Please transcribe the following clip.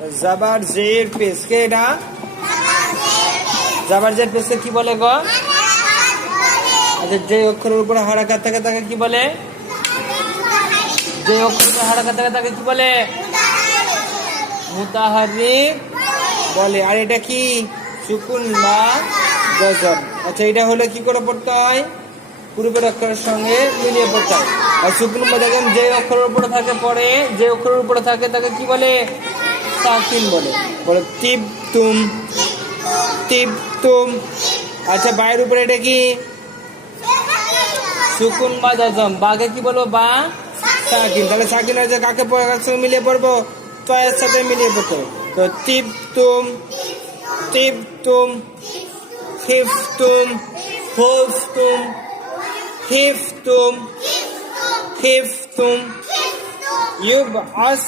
জাবার জের পেশ কে এটা? জাবার জের পেশকে কি বলে গো? আচ্ছা, যে অক্ষরের উপরে হারাকাত থাকে তাকে কি বলে? যে অক্ষরের উপরে হারাকাত থাকে তাকে কি বলে? মুতাহাররিক বলে। আর এটা কি? সুকুন বা জজম। আচ্ছা, এটা হলে কি করে পড়তে হয়? পূর্বের অক্ষরের সঙ্গে মিলিয়ে পড়তে হয়। আর সুকুন বা জজম যে অক্ষরের উপরে থাকে পড়ে, যে অক্ষরের উপরে থাকে তাকে কি বলে? সাকিন বলে। বলে তিবতুম, তিবতুম। আচ্ছা, বায়ের উপরে এটা কি? সুকুন বা জজম। বাকে কি বলবো? বা সাকিন। তাহলে সাকিন আছে কাকে সঙ্গে মিলিয়ে পড়বো? তয়ের সাথে মিলিয়ে পড়তে হবে। তো তিবতুম, তিবতুম, খিফতুম, খুফতুম, খিফতুম, খিফতুম, ইউবআস